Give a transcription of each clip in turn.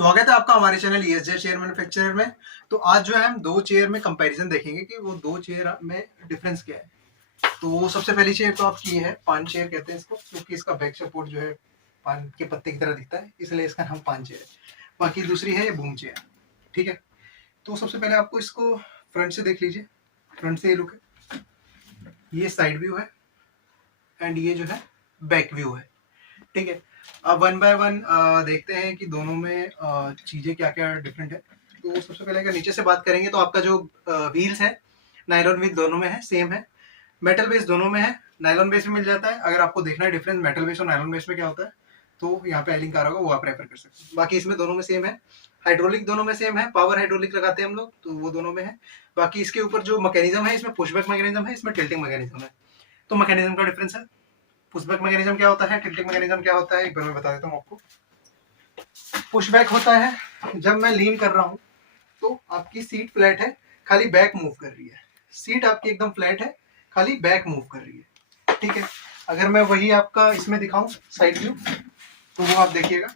स्वागत है आपका हमारे चैनल ESJ चेयर मैन्युफैक्चरर में। तो आज जो है हम दो चेयर में कंपैरिजन देखेंगे कि वो दो चेयर में डिफरेंस क्या है। तो सबसे पहली चेयर तो आपकी ये है, पान चेयर कहते हैं इसको, क्योंकि इसका बैक सपोर्ट जो है पान के पत्ते की तरह दिखता है, इसलिए इसका नाम पान चेयर है। बाकी दूसरी है ये बूम चेयर। ठीक है, तो सबसे पहले आपको इसको फ्रंट से देख लीजिए। फ्रंट से ये लुक है, ये साइड व्यू है एंड ये जो है बैक व्यू है। ठीक है, अब वन बाय वन देखते हैं कि दोनों में चीज़ें क्या क्या डिफरेंट है। तो सबसे पहले अगर नीचे से बात करेंगे तो आपका जो व्हील्स है नायलॉन व्हील दोनों में है, सेम है। मेटल बेस दोनों में है, नायलॉन बेस भी मिल जाता है। अगर आपको देखना है डिफरेंस मेटल बेस और नायलॉन बेस में क्या होता है तो यहाँ पे आई लिंक आ रहा होगा, वो आप रेफर कर सकते हैं। बाकी इसमें दोनों में सेम है। हाइड्रोलिक दोनों में सेम है, पावर हाइड्रोलिक लगाते हैं हम लोग तो वो दोनों में है। बाकी इसके ऊपर जो मैकेनिज्म है, इसमें पुशबैक मैकेनिज्म है, इसमें टिल्टिंग मैकेनिज्म है। तो मैकेनिज्म का डिफरेंस है। पुशबैक मैकेनिज्म क्या होता है, टिल्टिंग मैकेनिज्म क्या होता है, एक बार मैं बता देता हूँ आपको। पुशबैक होता है जब मैं लीन कर रहा हूँ तो आपकी सीट फ्लैट है, खाली बैक मूव कर रही है। सीट आपकी एकदम फ्लैट है, खाली बैक मूव कर रही है। ठीक है, अगर मैं वही आपका इसमें दिखाऊं साइड व्यू तो वो आप देखिएगा।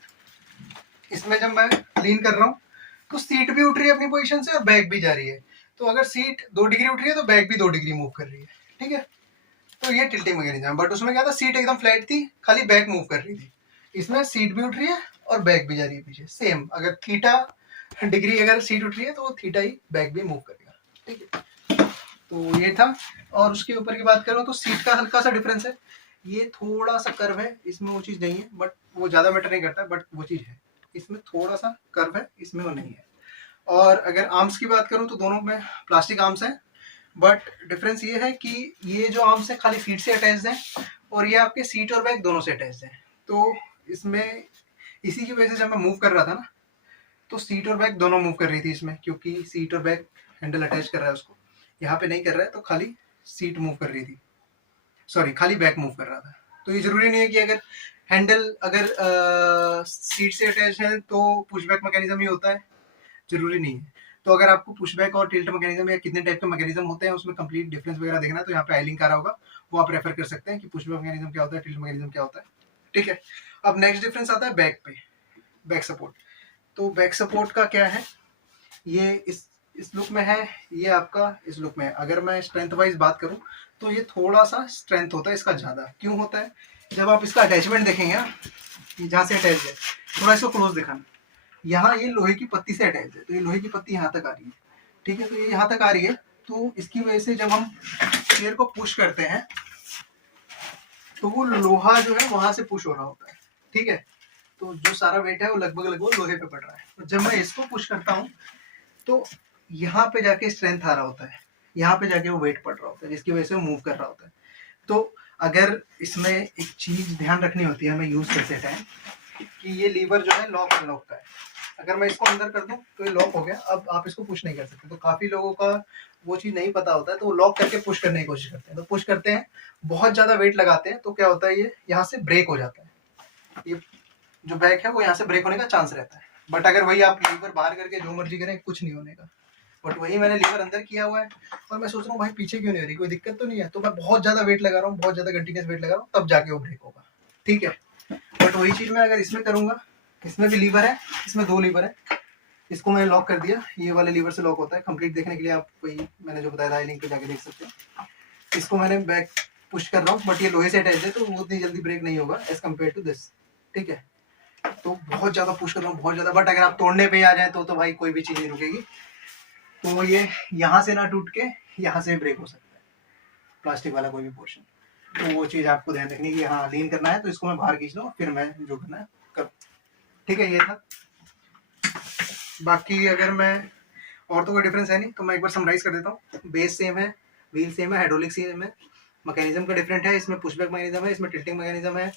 इसमें जब मैं लीन कर रहा हूँ तो सीट भी उठ रही है अपनी पोजीशन से और बैक भी जा रही है। तो अगर सीट 2 डिग्री उठ रही है तो बैक भी 2 डिग्री मूव कर रही है। ठीक है, तो ये टिल्टिंग मैकेनिज्म। बट उसमें क्या था, सीट एकदम फ्लैट थी, खाली बैक मूव कर रही थी। इसमें सीट भी उठ रही है और बैक भी जा रही है पीछे। सेम, अगर थीटा डिग्री अगर सीट उठ रही है तो वो थीटा ही बैक भी मूव करेगा। ठीक है, तो ये था। और उसके ऊपर की बात करूँ तो सीट का हल्का सा डिफरेंस है। ये थोड़ा सा कर्व है, इसमें वो चीज़ नहीं है, बट वो ज़्यादा मैटर नहीं करता, बट वो चीज़ है। इसमें थोड़ा सा कर्व है, इसमें वो नहीं है। और अगर आर्म्स की बात करूँ तो दोनों में प्लास्टिक आर्म्स हैं, बट डिफरेंस ये है कि ये जो आर्म्स है खाली सीट से अटैच्ड है और ये आपके सीट और बैक दोनों से अटैच्ड है। तो इसमें इसी की वजह से जब मैं मूव कर रहा था ना तो सीट और बैक दोनों मूव कर रही थी इसमें, क्योंकि सीट और बैक हैंडल अटैच कर रहा है उसको। यहाँ पे नहीं कर रहा है तो खाली सीट मूव कर रही थी, सॉरी खाली बैक मूव कर रहा था। तो ये जरूरी नहीं है कि अगर हैंडल अगर सीट से अटैच है तो पुशबैक मैकेनिज्म ही होता है, जरूरी नहीं है। तो अगर आपको पुशबैक और टिल्ट मैकेनिज्म या कितने टाइप के मैकेनिज्म होते हैं उसमें कंप्लीट डिफरेंस वगैरह देखना है तो यहाँ पे आई लिंक आ रहा होगा, वो आप रेफर कर सकते हैं कि पुशबैक मैकेनिज्म क्या होता है, टिल्ट मैकेनिज्म क्या होता है। ठीक है, अब नेक्स्ट डिफरेंस आता है बैक पे, बैक सपोर्ट। तो बैक सपोर्ट का क्या है, ये इस लुक में है, ये आपका इस लुक में है। अगर मैं स्ट्रेंथ वाइज बात करूं तो ये थोड़ा सा स्ट्रेंथ होता है इसका ज़्यादा। क्यों होता है, जब आप इसका अटैचमेंट देखेंगे ना, जहाँ से अटैच है, थोड़ा इसको क्लोज दिखाना, यहाँ ये लोहे की पत्ती से अटैच है, तो ये लोहे की पत्ती यहाँ तक आ रही है। ठीक है, तो ये यहाँ तक आ रही है, तो इसकी वजह से जब हम चेयर को पुश करते हैं तो वो लोहा जो है वहां से पुश हो रहा होता है। ठीक है, तो जो सारा वेट है वो लगभग लगभग लोहे पे पड़ रहा है। तो जब मैं इसको पुश करता हूँ तो यहाँ पे जाके स्ट्रेंथ आ रहा होता है, यहाँ पे जाके वो वेट पड़ रहा होता है, जिसकी वजह से वो मूव कर रहा होता है। तो अगर इसमें एक चीज ध्यान रखनी होती है हमें यूज करते टाइम, कि ये लीवर जो है लॉक अनलॉक का है। अगर मैं इसको अंदर कर दूं तो ये लॉक हो गया, अब आप इसको पुश नहीं कर सकते। तो काफी लोगों का वो चीज नहीं पता होता है, तो वो लॉक करके पुश करने की कोशिश करते हैं। तो पुश करते हैं, बहुत ज्यादा वेट लगाते हैं, तो क्या होता है, ये यहाँ से ब्रेक हो जाता है। ये जो बैक है वो यहाँ से ब्रेक होने का चांस रहता है। बट अगर वही आप लीवर बाहर करके जो मर्जी करें, कुछ नहीं होने का। बट वही मैंने लीवर अंदर किया हुआ है और मैं सोच रहा हूँ भाई पीछे क्यों नहीं हो रही, कोई दिक्कत तो नहीं है। तो मैं बहुत ज्यादा वेट लगा रहा हूँ, बहुत ज्यादा कंटिन्यूस वेट लगा रहा हूँ, तब जाके वो ब्रेक होगा। ठीक है, बट वही चीज मैं अगर इसमें करूंगा, इसमें भी लीवर है, इसमें 2 लीवर है। इसको मैंने लॉक कर दिया, ये वाले लीवर से लॉक होता है। कंप्लीट देखने के लिए आप वही मैंने जो बताया था लिंक पे जाके देख सकते हैं। इसको मैंने बैक पुश कर रहा हूँ, बट ये लोहे से अटैच है तो वो उतनी जल्दी ब्रेक नहीं होगा एज कम्पेयर टू दिस। ठीक है, तो बहुत ज्यादा पुश कर रहा हूँ, बहुत ज्यादा। बट अगर आप तोड़ने पे आ जाए तो भाई कोई भी चीज नहीं रुकेगी। तो ये यहाँ से ना टूट के यहाँ से ब्रेक हो सकता है, प्लास्टिक वाला कोई भी पोर्शन। तो वो चीज आपको ध्यान रखनी है कि हाँ लीन करना है तो इसको मैं बाहर खींच लूँ, फिर मैं जो करना है कर। ठीक है, ये था। बाकी अगर मैं और तो कोई डिफरेंस है नहीं, तो मैं एक बार समराइज कर देता हूँ। बेस सेम है, व्हील सेम है, हाइड्रोलिक सेम है, मैकेनिज्म का डिफरेंट है। इसमें पुशबैक मैकेनिज्म है, इसमें टिल्टिंग मैकेनिज्म है।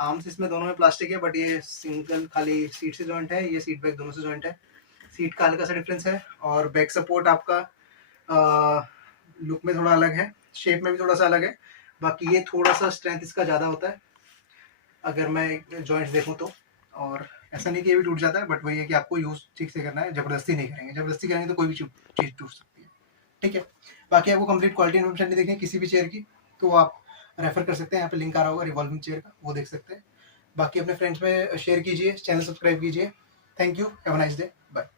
आर्म्स इसमें दोनों में प्लास्टिक है, बट ये सिंगल खाली सीट से जॉइंट है, ये सीट बैक दोनों से जॉइंट है। सीट का हल्का सा डिफरेंस है। और बैक सपोर्ट आपका लुक में थोड़ा अलग है, शेप में भी थोड़ा सा अलग है। बाकी ये थोड़ा सा स्ट्रेंथ इसका ज़्यादा होता है अगर मैं जॉइंट्स देखूँ तो। और ऐसा नहीं कि ये भी टूट जाता है, बट वही है कि आपको यूज़ ठीक से करना है, ज़बरदस्ती नहीं करेंगे। ज़बरदस्ती करेंगे तो कोई भी चीज़ टूट सकती है। ठीक है, बाकी आपको कंप्लीट क्वालिटी इन्फॉर्मेशन देखनी है किसी भी चेयर की तो आप रेफर कर सकते हैं, यहाँ पे लिंक आ रहा होगा रिवॉल्विंग चेयर का, वो देख सकते हैं। बाकी अपने फ्रेंड्स में शेयर कीजिए, चैनल सब्सक्राइब कीजिए। Thank you, have a nice day, bye.